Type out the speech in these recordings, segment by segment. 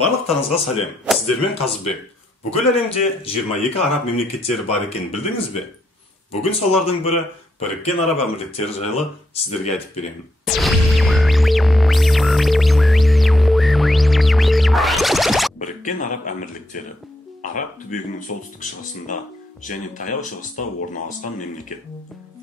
Барлықтарыңызға сәлем. Сіздермен Қазыбек. Бүкіл әлемде 22 араб мемлекеттері бар екенін білдіңіз бе? Бүгін солардың бірі Біріккен Араб Әмірліктері жайлы сіздерге айтып беремін. Біріккен Араб Әмірліктері Араб түбегінің солтүстік шығысында және таяу шығыста орналасқан мемлекет.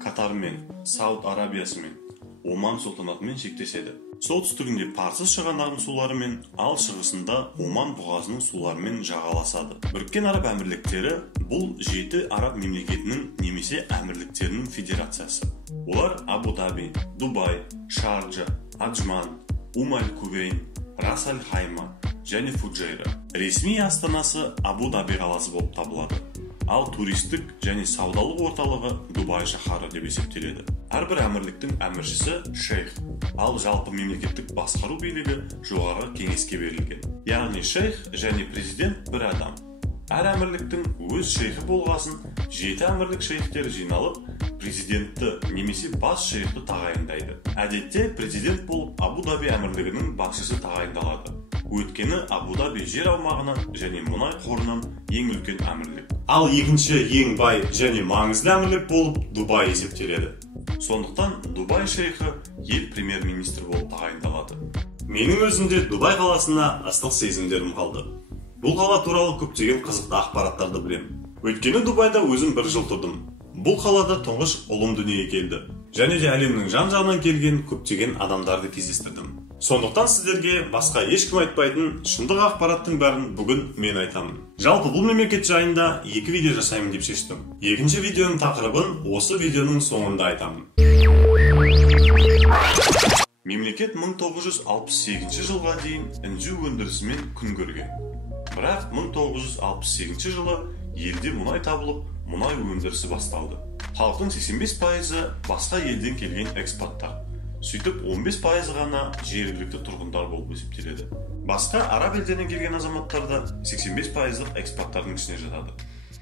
Катармен, Сауд Арабиясымен, Оман сұлтанатымен шектеседі. Солтүстігінде Парсыз шығанағының суларымен, ал шығысында Оман бұғазының суларымен жағаласады. Біріккен Араб Әмірліктері бұл 7 араб мемлекетінің немесе әмірліктерінің федерациясы. Олар Абу-Даби, Дубай, Шарджа, Аджман, Аль-Кувейн, Рас Аль-Хайма және Фуджейра. Ресми астанасы Абу-Даби қаласы болып табылады. Ал туристік және саудалық орталығы Дубай шаһары деп есептеледі. Әрбір әмірліктің әміршісі шейх, ал жалпы мемлекеттік басқару билігі жоғары кеңеске берілген. Яғни шейх және президент бір адам. Әр әмірліктің өз шейхі болғасын, 7 әмірлік шейхтер жиналып, президентті немесе бас шейхті тағайындайды. Әдетте президент болып Абу-Даби әмірлігінің басшысы тағайындалады. Өйткені Абу-Даби жер аумағынан және мұнай қорынан ең үлкен әмірлік. Ал екінші ең бай және маңызды әмірлік болып Дубай есептеледі. Сондықтан Дубай шейхі ел премьер-министр болып тағайындалады. Менің өзімде Дубай қаласына ыстық сезімдерім қалды. Бұл қала туралы көптеген қызықты ақпараттарды білемін. Өйткені Дубайда өзім бір жыл тұрдым. Бұл қалада тұңғыш ұлым дүниеге келді. Және де әлемнің жан-жағынан келген көптеген адамдарды кездестірдім. Сондықтан сіздерге басқа ешкім айтпайтын шындық ақпараттың бәрін бүгін мен айтамын. Жалпы бұл мемлекет жайында 2 видео жасаймын деп шештім. Екінші видеоның тақырыбын осы видеоның соңында айтамын. Мемлекет 1968 жылға дейін інжу өндірісімен күн көрген. Бірақ 1968 жылы елде мұнай табылып, мұнай өндірісі басталды. Халықтың 85%-і басқа елден келген экспаттар. Сөйтіп 15% ғана жергілікті тұрғындар болып есептеледі. Басқа араб елдерінен келген азаматтарда 85%-лық экспаттардың ішіне жатады.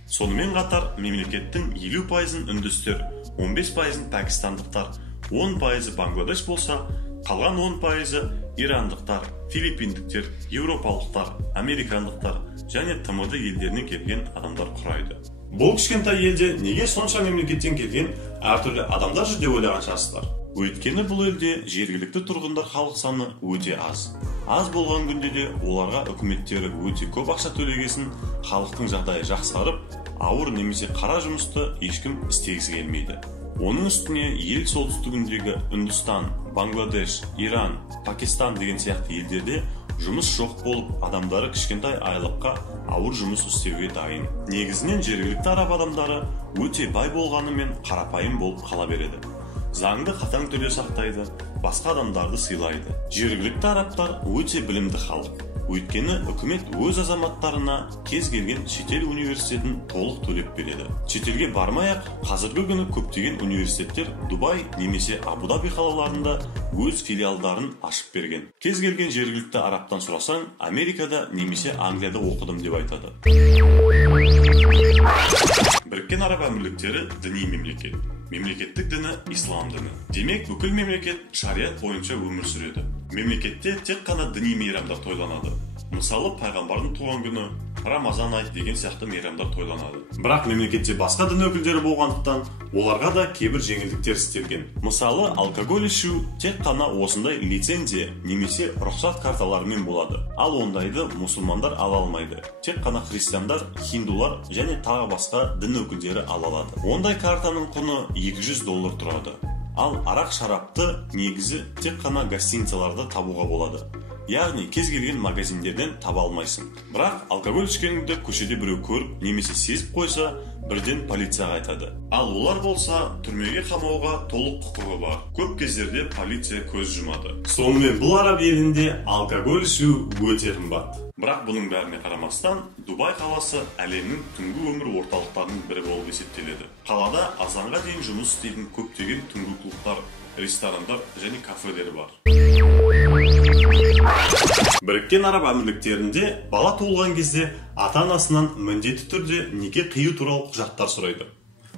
Сонымен қатар мемлекеттің 50%-ын үндістер, 15%-ын пәкістандықтар, 10%-ы Бангладеш болса, қалған 10%-ы ирандықтар, филиппиндіктер, еуропалықтар, американдықтар және ТМД елдерінен келген адамдар құрайды. Бұл кішкентай елде неге сонша мемлекеттен келген әртүрлі адамдар жүр деп ойлаған шығарсыздар? Өйткені бұл елде жергілікті тұрғындар халық саны өте аз. Аз болған күнде де оларға үкіметтері өте көп ақша төлегесін, халықтың жағдайы жақсарып, ауыр немесе қара жұмысты ешкім істегісі келмейді. Оның үстіне ел солтүстігіндегі Үндістан, Бангладеш, Иран, Пакистан деген сияқты елдерде жұмыс жоқ болып, адамдары кішкентай айлыққа ауыр жұмыс істеуге дайын. Негізінен жергілікті араб адамдары өте бай болғанымен қарапайым болып қала береді. Заңды қатаң түрде сақтайды, басқа адамдарды сыйлайды. Жергілікті арабтар өте білімді халық. Өйткені үкімет өз азаматтарына кез келген шетел университетін толық төлеп береді. Шетелге бармай-ақ қазіргі күні көптеген университеттер Дубай немесе Абу-Даби қалаларында өз филиалдарын ашып берген. Кез келген жергілікті арабтан сұрасаң, Америкада немесе Англияда оқыдым деп айтады. Біріккен Араб Әмірліктері діни мемлекет. Мемлекеттік діні ислам діні. Демек, бүкіл мемлекет шариат бойынша өмір сүреді. Мемлекетте тек қана діни мейрамдар тойланады. Мысалы, пайғамбардың туған күні, Рамазан айт деген сияқты мейрамдар тойланады. Бірақ мемлекетте басқа дін өкілдері болғандықтан, оларға да кейбір жеңілдіктер істелген. Мысалы, алкоголь ішу тек қана осындай лицензия немесе рұқсат карталарымен болады. Ал ондайды мұсылмандар ала алмайды. Тек қана христиандар, хиндулар және тағы басқа дін өкілдері ала алады. Ондай картаның құны $200 тұрады. Ал арақ шарапты негізі тек қана гостиницаларда табуға болады. Яғни кез келген магазиндерден таба алмайсың. Бірақ алкоголь ішкеніңді көшеде біреу көріп немесе сезіп қойса, бірден полицияға айтады. Ал олар болса, түрмеге қамауға толық құқығы бар. Көп кездерде полиция көз жұмады. Сонымен бұл араб елінде алкоголь ішу өте қымбат. Бірақ бұның бәріне қарамастан, Дубай қаласы әлемнің түнгі өмір орталықтарының бірі болып есептеледі. Қалада азанға дейін жұмыс істейтін көптеген түнгі клубтар, ресторандар және кафелер бар. Біріккен Араб Әмірліктерінде бала туылған кезде ата-анасынан міндетті түрде неке қию туралы құжаттар сұрайды.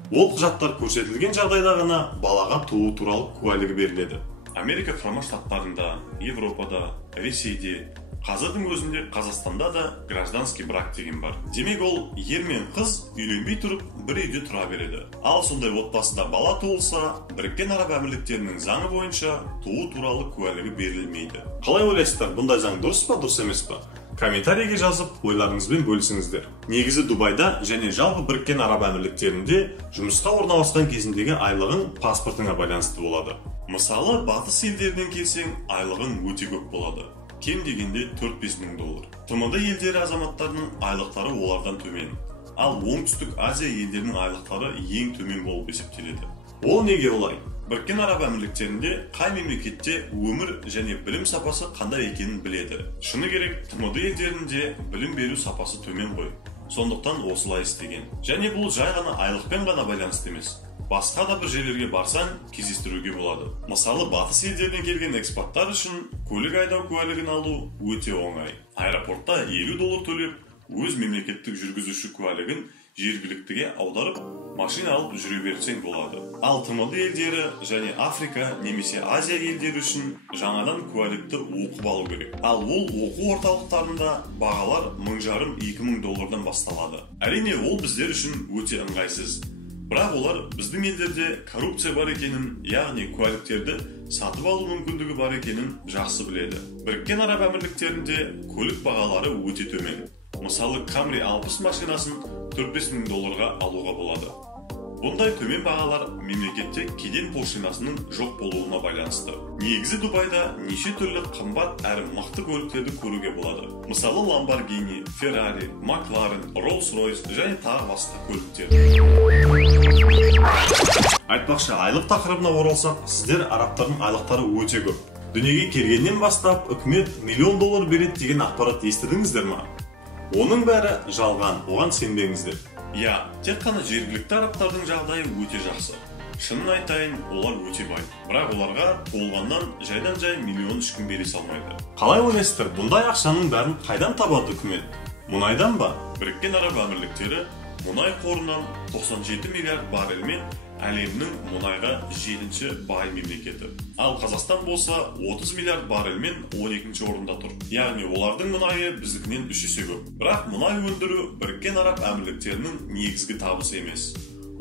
Ол құжаттар көрсетілген жағдайда ғана балаға туу туралы куәлігі беріледі. Америка құрама штаттарында, Европада, Ресейде, қазірдің өзінде Қазақстанда да гражданский брак деген бар. Демек ол ер мен қыз үйленбей тұрып бір үйде тұра береді. Ал сондай отбасыда бала туылса, Біріккен Араб Әмірліктерінің заңы бойынша туу туралы куәлігі берілмейді. Қалай ойлайсыздар, бұндай заң дұрыс па, дұрыс емес па? Комментарийге жазып, ойларыңызбен бөлісіңіздер. Негізі Дубайда және жалпы Біріккен Араб Әмірліктерінде жұмысқа орналасқан кезіндегі айлығың паспортыңа байланысты болады. Мысалы, батыс елдерінен келсең, айлығың өте көп болады. Кем дегенде 4-5 мың доллар. ТМД елдері азаматтарының айлықтары олардан төмен. Ал оңтүстік Азия елдерінің айлықтары ең төмен болып есептеледі. Ол неге олай? Біріккен Араб Әмірліктерінде қай мемлекетте өмір және білім сапасы қандай екенін біледі. Шыны керек, ТМД елдерінде білім беру сапасы төмен ғой. Сондықтан осылай істеген. Және бұл жай ғана айлықпен ғана байланысты емес. Басқа да бір жерлерге барсаң, кездестіруге болады. Мысалы, батыс елдерден келген экспаттар үшін көлік айдау куәлігін алу өте оңай. Аэропортта 50 доллар төлеп, өз мемлекеттік жүргізуші куәлігін жергіліктіге аударып, машина алып жүре берсең болады. Ал ТМД елдері және Африка немесе Азия елдері үшін жаңадан куәлікті оқып алу керек. Ал ол оқу орталықтарында бағалар 1500-2000 доллардан басталады. Әрине, ол біздер үшін өте ыңғайсыз. Бірақ олар біздің елдерде коррупция бар екенін, яғни куәліктерді сатып алу мүмкіндігі бар екенін жақсы біледі. Біріккен Араб Әмірліктерінде көлік бағалары өте төмен. Мысалы, Camry 60 машинасын 4-5 мың долларға алуға болады. Бұндай төмен бағалар мемлекетте кеден пошлинасының жоқ болуына байланысты. Негізі Дубайда неше түрлі қымбат әрі мықты көліктерді көруге болады. Мысалы, Lamborghini, Ferrari, McLaren, Rolls-Royce және тағы басқа көліктер. Айтпақшы, айлық тақырыбына оралсақ, сіздер арабтардың айлықтары өте көп. Дүниеге келгеннен бастап, үкімет миллион доллар береді деген ақпарат естідіңіздер ма? Оның бәрі жалған, оған сенбеңіздер. Я, тек қана жергілікті арабтардың жағдайы өте жақсы. Шынын айтайын, олар өте бай. Бірақ оларға толғаннан жайдан-жай миллион ешкім бере салмайды. Қалай ойлайсыздар, бұндай ақшаның бәрін қайдан табады үкімет? Мұнайдан ба? Біріккен Араб Әмірліктері мұнай қорынан 97 миллиард баррельмен әлемнің мұнайға 7-ші бай мемлекеті. Ал Қазақстан болса 30 миллиард баррельмен 12-ші орында тұр. Яғни олардың мұнайы біздікінен 3 есе көп. Бірақ мұнай өндіру Біріккен Араб Әмірліктерінің негізгі табысы емес.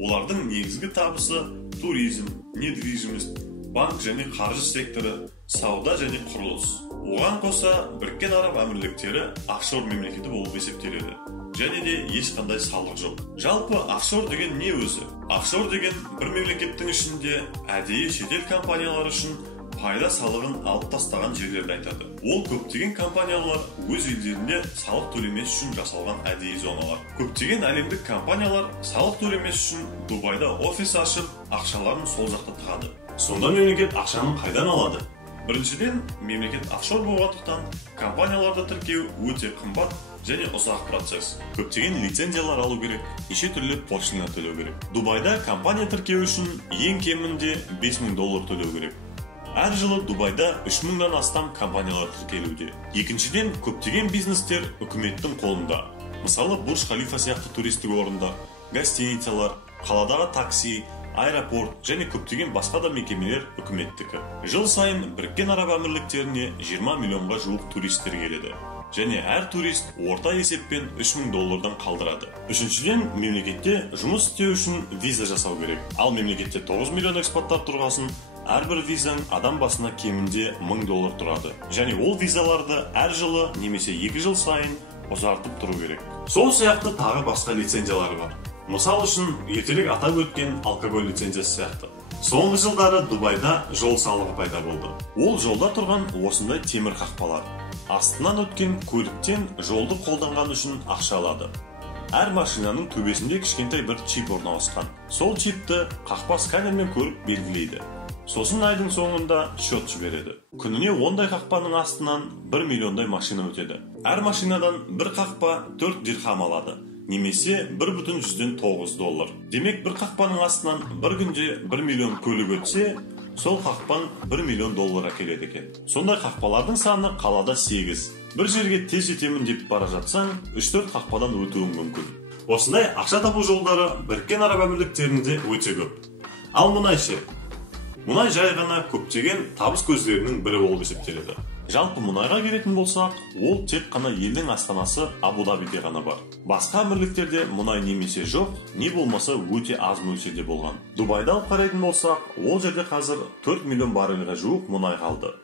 Олардың негізгі табысы туризм, недвижимость, банк және қаржы секторы, сауда және құрылыс. Оған қоса Біріккен Араб Әмірліктері офшор мемлекеті болып есептеледі. Және де ешқандай салық жоқ. Жалпы офшор деген не өзі? Офшор деген бір мемлекеттің ішінде әдейі шетел компаниялар үшін пайда салығын алып тастаған жерлерді айтады. Ол көптеген компаниялар өз елдерінде салық төлемес үшін жасалған әдейі зоналар. Көптеген әлемдік компаниялар салық төлемес үшін Дубайда офис ашып, ақшаларын сол жақта тығады. Сонда мемлекет ақшаны қайдан алады? Біріншіден, мемлекет офшор болғандықтан компанияларды тіркеу өте қымбат және ұзақ процесс. Көптеген лицензиялар алу керек, неше түрлі пошлина төлеу керек. Дубайда компания тіркеу үшін ең кемінде 5000 доллар төлеу керек. Әр жылы Дубайда 3000-дан астам компаниялар тіркелуде. Екіншіден, көптеген бизнестер үкіметтің қолында. Мысалы, Бурж Халифа сияқты туристік орындар, гостиницалар, қаладағы такси, аэропорт және көптеген басқа да мекемелер үкіметтікі. Жыл сайын Біріккен Араб Әмірліктеріне 20 миллионға жуық туристер келеді. Және әр турист орта есеппен 3000 доллардан қалдырады. Үшіншіден, мемлекетте жұмыс істеу үшін виза жасау керек. Ал мемлекетте 9 миллион экспаттар тұрғасын, әрбір визаң адам басына кемінде 1000 доллар тұрады. Және ол визаларды әр жылы немесе 2 жыл сайын ұзартып тұру керек. Сол сияқты тағы басқа лицензиялар бар. Мысал үшін, ертелік атап өткен алкоголь лицензиясы сияқты. Соңғы жылдары Дубайда жол салығы пайда болды. Ол жолда тұрған осындай темір қақпалар. Астынан өткен көліктен жолды қолданған үшін ақша алады. Әр машинаның төбесінде кішкентай бір чип орналасқан. Сол чипті қақпа сканермен көріп белгілейді. Сосын айдың соңында счет жібереді. Күніне ондай қақпаның астынан 1 миллиондай машина өтеді. Әр машинадан бір қақпа 4 дирхам алады. Немесе 1,9 доллар. Демек бір қақпаның астынан бір күнде 1 миллион көлік өтсе, сол қақпан 1 миллион доллар әкеледі екен. Сондай қақпалардың саны қалада 8. Бір жерге тез жетемін деп бара жатсаң, 3-4 қақпадан өтуің мүмкін. Осындай ақша табу жолдары Біріккен Араб Әмірліктерінде өте көп. Ал мұнай ше? Мұнай жай ғана көптеген табыс көздерінің бірі болып есептеледі. Жалпы мұнайға келетін болсақ, ол тек қана елдің астанасы Абу-Дабиде ғана бар. Басқа әмірліктерде мұнай немесе жоқ, не болмаса өте аз мөлшерде болған. Дубайды алып қарайтын болсақ, ол жерде қазір 4 миллион баррельге жуық мұнай қалды.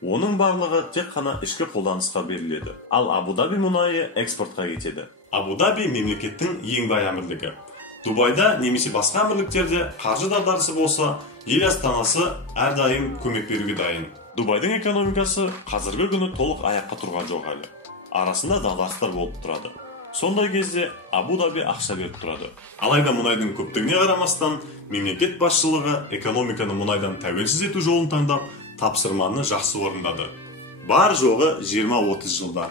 Оның барлығы тек қана ішкі қолданысқа беріледі. Ал Абу-Даби мұнайы экспортқа кетеді. Абу-Даби мемлекеттің ең бай әмірлігі. Дубайда немесе басқа әмірліктерде қаржы дағдарысы болса, ел астанасы әрдайым көмек беруге дайын. Дубайдың экономикасы қазіргі күні толық аяққа тұрған жоқ әлі. Арасында дағдарыстар болып тұрады. Сондай кезде Абу-Даби ақша беріп тұрады. Алайда мұнайдың көптігіне қарамастан, мемлекет басшылығы экономиканы мұнайдан тәуелсіз ету жолын таңдап, тапсырманы жақсы орындады. Бар жоғы 20-30 жылда.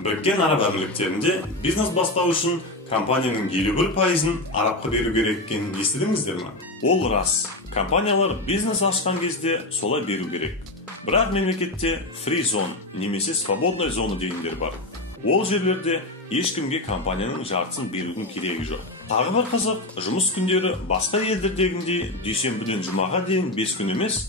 Біріккен Араб Әмірліктерінде бизнес бастау үшін компанияның 51%-ын арабқа беру керек екенін естідіңіздер ме? Ол рас. Компаниялар бизнес ашқан кезде солай беру керек. Бірақ мемлекетте free zone немесе свободной зона дегендер бар. Ол жерлерде ешкімге компанияның жартысын берудің керегі жоқ. Тағы бір қызық, жұмыс күндері басқа елдердегіндей дүйсенбіден жұмаға дейін 5 күн емес,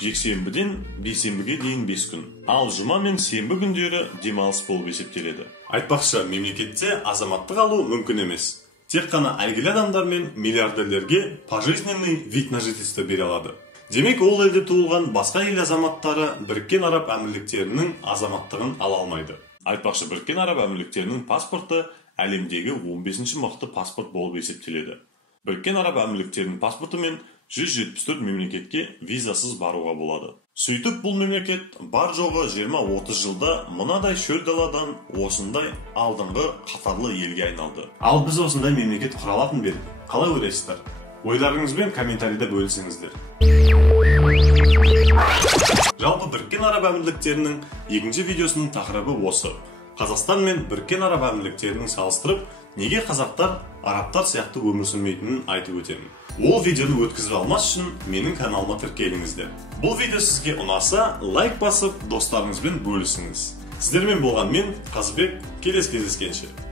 жексенбіден бейсенбіге дейін 5 күн. Ал жұма мен сенбі күндері демалыс болып есептеледі. Айтпақшы, мемлекетте азаматтық алу мүмкін емес. Тек қана әйгілі адамдар мен миллиардерлерге пожизненный вид на жительство бере алады. Демек, ол елде туылған басқа ел азаматтары Біріккен Араб Әмірліктерінің азаматтығын ала алмайды. Айтпақшы, Біріккен Араб Әмірліктерінің паспорты әлемдегі 15-ші мықты паспорт болып есептеледі. Біріккен Араб Әмірліктерінің паспортымен 174 мемлекетке визасыз баруға болады. Сөйтіп, бұл мемлекет бар жоғы 20-30 жылда мынадай шөл даладан осындай алдыңғы қатарлы елге айналды. Ал біз осындай мемлекет құра алатын бе едік? Қалай ойлайсыздар? Ойларыңызбен комментарийде бөлісіңіздер. Жалпы Біріккен Араб Әмірліктерінің екінші видеосының тақырыбы осы. Қазақстан мен Біріккен Араб Әмірліктерінің салыстырып, неге қазақтар арабтар сияқты өмір сүрмейтінін айтып өтемін. Ол видеоны өткізіп алмас үшін менің каналыма тіркеліңіздер. Бұл видео сізге ұнаса, лайк басып, достарыңызбен бөлісіңіз. Сіздермен болған мен, Қазыбек, келесі кездескенше.